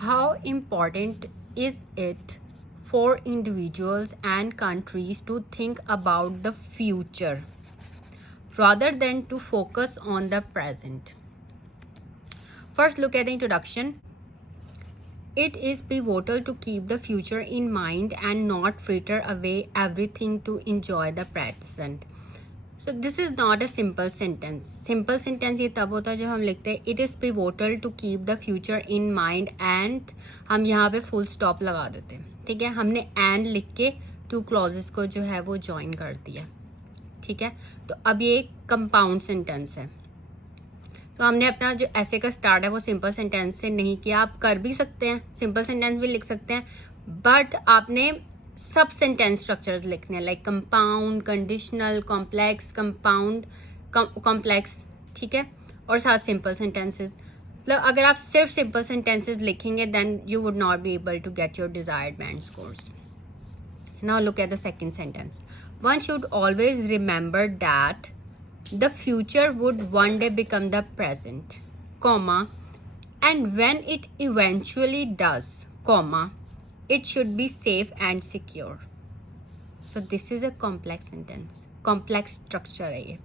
How important is it for individuals and countries to think about the future rather than to focus on the present? First, look at the introduction. It is pivotal to keep the future in mind and not fritter away everything to enjoy the present. So this is not a simple sentence. Simple sentence ये तब होता है जब हम लिखते हैं it is pivotal to keep the future in mind and हम यहाँ पे full stop लगा देते हैं. ठीक है, हमने and लिख के two clauses को जो है वो join कर दिया. ठीक है, तो अब ये compound sentence है. तो हमने अपना जो ऐसे का स्टार्ट है वो सिंपल सेंटेंस से नहीं किया. आप कर भी सकते हैं, सिंपल सेंटेंस भी लिख सकते हैं, बट आपने सब सेंटेंस स्ट्रक्चर्स लिखने हैं, like compound, conditional, complex, compound, complex. ठीक है, और साथ सिंपल सेंटेंसेस. मतलब अगर आप सिर्फ सिंपल सेंटेंसेस लिखेंगे then you would not be able to get your desired band scores. Now look at the second sentence. One should always remember that the future would one day become the present, comma, and when it eventually does, comma, it should be safe and secure. So this is a complex sentence, complex structure है ये.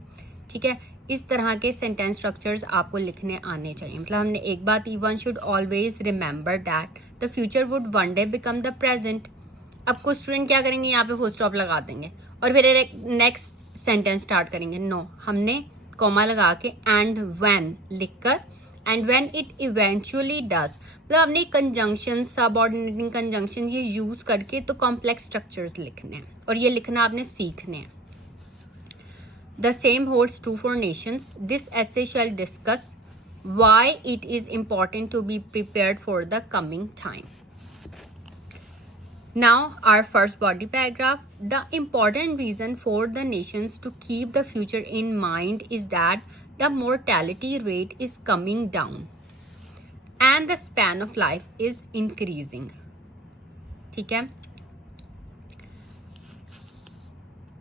ठीक है, इस तरह के sentence structures आपको लिखने आने चाहिए. मतलब हमने एक बात, one should always remember that the future would one day become the present. अब कुछ स्टूडेंट क्या करेंगे, यहाँ पे फुल स्टॉप लगा देंगे और फिर नेक्स्ट सेंटेंस स्टार्ट करेंगे. नो, हमने कॉमा लगा के एंड व्हेन लिखकर and when it eventually does, मतलब हमने कंजंक्शन, सबऑर्डिनेटिंग कंजंक्शन ये यूज करके तो कॉम्प्लेक्स स्ट्रक्चर्स लिखने हैं और ये लिखना आपने सीखने हैं. The same holds true for Nations. This essay shall discuss why it is important to be prepared for the coming time. Now, our first body paragraph. The important reason for the nations to keep the future in mind is that the mortality rate is coming down and the span of life is increasing. ठीक है,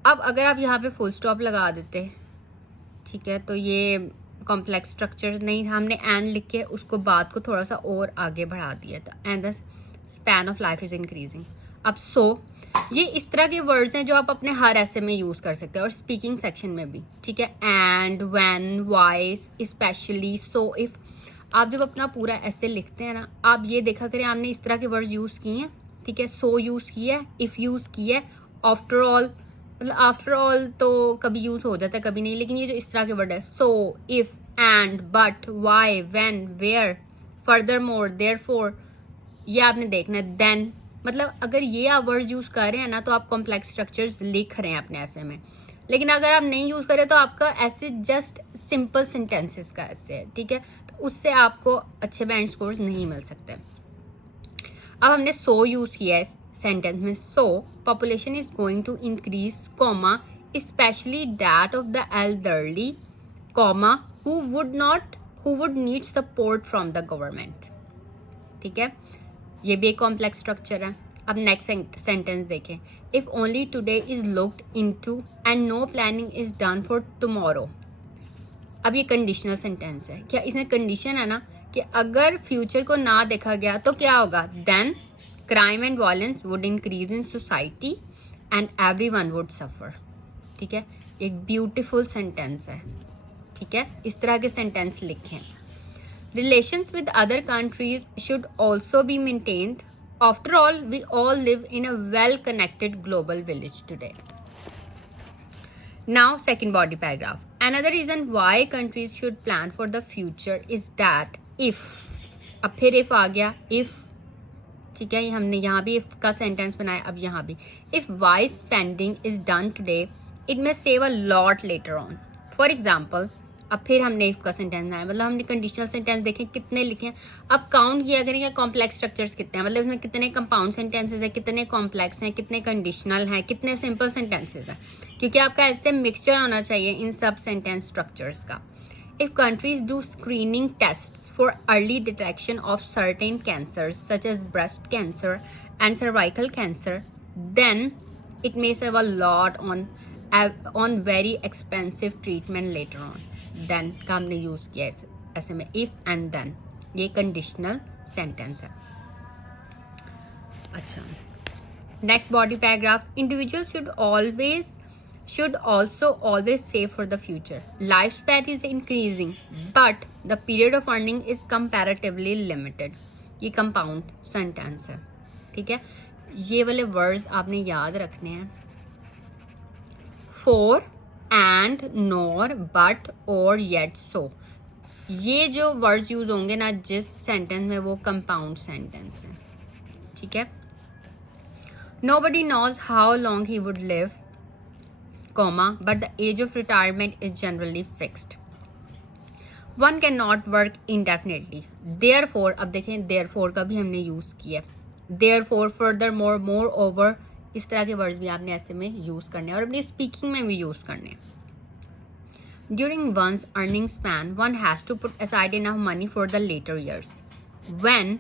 अब अगर आप यहाँ पे full stop लगा देते, ठीक है, तो ये कॉम्प्लेक्स स्ट्रक्चर नहीं था. हमने एंड लिख के उसको बात को थोड़ा सा और आगे बढ़ा दिया था. And the span of life is increasing. अब सो ये इस तरह के वर्ड्स हैं जो आप अपने हर ऐसे में यूज कर सकते हैं और स्पीकिंग सेक्शन में भी. ठीक है, and, when, why, especially, so, if. आप जब अपना पूरा ऐसे लिखते हैं ना, आप ये देखा करें आपने इस तरह के वर्ड्स यूज किए हैं. ठीक है, सो यूज किया है, इफ यूज किया है, आफ्टर ऑल, मतलब आफ्टर ऑल तो कभी यूज हो जाता है कभी नहीं, लेकिन ये जो इस तरह के वर्ड है, so, if, and, but, why, when, where, furthermore, therefore, ये आपने देखना है. देन, मतलब अगर ये आप वर्ड यूज कर रहे हैं ना तो आप कॉम्प्लेक्स स्ट्रक्चर्स लिख रहे हैं अपने ऐसे में. लेकिन अगर आप नहीं यूज करें तो आपका ऐसे जस्ट सिंपल सेंटेंसेस का ऐसे है. ठीक है, तो उससे आपको अच्छे बैंड स्कोर्स नहीं मिल सकते. अब हमने सो यूज किया है सेंटेंस में. So population is going to increase, comma, especially that of the elderly, comma, who would need support from the government. ठीक है, ये भी एक कॉम्प्लेक्स स्ट्रक्चर है. अब नेक्स्ट सेंटेंस देखें. If only today is looked into and no planning is done for tomorrow. अब ये कंडीशनल सेंटेंस है. क्या इसमें कंडीशन है ना कि अगर फ्यूचर को ना देखा गया तो क्या होगा, then crime and violence would increase in society and everyone would suffer. ठीक है, एक ब्यूटीफुल सेंटेंस है. ठीक है, इस तरह के सेंटेंस लिखें. Relations with other countries should also be maintained. After all, we all live in a well-connected global village today. Now, second body paragraph. Another reason why countries should plan for the future is that if, अब फिर if आ गया, if, ठीक है, हमने यहाँ भी if का sentence बनाया, अब यहाँ भी. If wise spending is done today, it may save a lot later on. For example, अब फिर हमने इफ का सेंटेंस आया, मतलब हमने कंडीशनल सेंटेंस देखे कितने लिखे हैं. अब काउंट किया करेंगे कॉम्प्लेक्स स्ट्रक्चर्स कितने हैं, मतलब इसमें कितने कंपाउंड सेंटेंसेस हैं, कितने कॉम्प्लेक्स हैं, कितने कंडीशनल हैं, कितने सिंपल सेंटेंसेस हैं, क्योंकि आपका ऐसे मिक्सचर होना चाहिए इन सब सेंटेंस स्ट्रक्चर्स का. If countries do screening tests for early detection of certain cancers such as breast cancer and cervical cancer, then it may save a lot on very expensive treatment later on. Then का हमने use किया ऐसे में, if and then, ये conditional sentence है. अच्छा, next body paragraph. Individuals should also always save for the future. Lifespan is increasing, but the period of earning is comparatively limited. ये compound sentence है, ठीक है. ये वाले वर्ड्स आपने याद रखने हैं. For, and, nor, but, or, yet, so. ये जो वर्ड्स यूज होंगे ना जिस सेंटेंस में, वो कंपाउंड सेंटेंस है, ठीक है. Nobody knows how long he would live, comma, but the age of retirement is generally fixed. One cannot work indefinitely. Therefore, अब देखें therefore का भी हमने यूज किया. Therefore, furthermore, moreover, इस तरह के वर्ड्स भी आपने ऐसे में यूज करने हैं और अपनी स्पीकिंग में भी यूज करने हैं. During one's earning span, one has to put aside enough money for the later years, when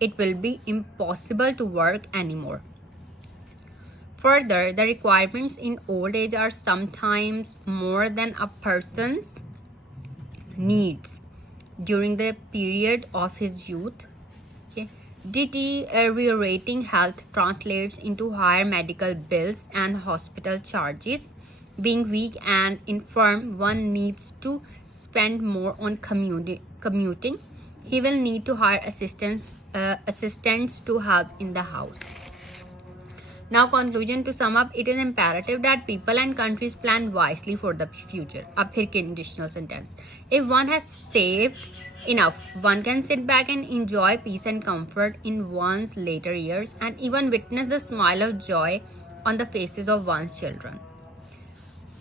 it will be impossible to work anymore. Further, the requirements in old age are sometimes more than a person's needs during the period of his youth. Okay. Deteriorating health translates into higher medical bills and hospital charges. Being weak and infirm, one needs to spend more on commuting. He will need to hire assistants to help in the house. Now, conclusion. To sum up, it is imperative that people and countries plan wisely for the future. अब फिर conditional sentence. If one has saved enough, one can sit back and enjoy peace and comfort in one's later years, and even witness the smile of joy on the faces of one's children.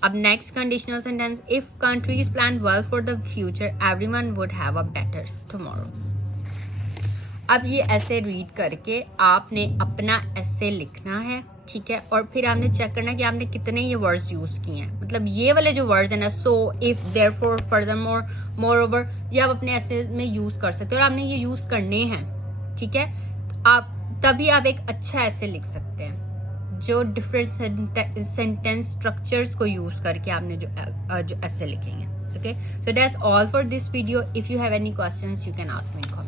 अब next conditional sentence. If countries plan well for the future, everyone would have a better tomorrow. अब ये ऐसे read करके आपने अपना ऐसे लिखना है, ठीक है. और फिर आपने चेक करना है कि आपने कितने ये वर्ड्स यूज किए हैं. मतलब ये वाले जो वर्ड्स हैं ना, सो, इफ, देयरफॉर, फर्दरमोर, मोरओवर, ये आप अपने ऐसे में यूज कर सकते हो और आपने ये यूज करने हैं, ठीक है. आप तभी आप एक अच्छा ऐसे लिख सकते हैं जो डिफरेंट सेंटेंस स्ट्रक्चर्स को यूज करके आपने जो ऐसे लिखेंगे. Okay, so that's all for this video. If you have any questions, you can ask me in comment.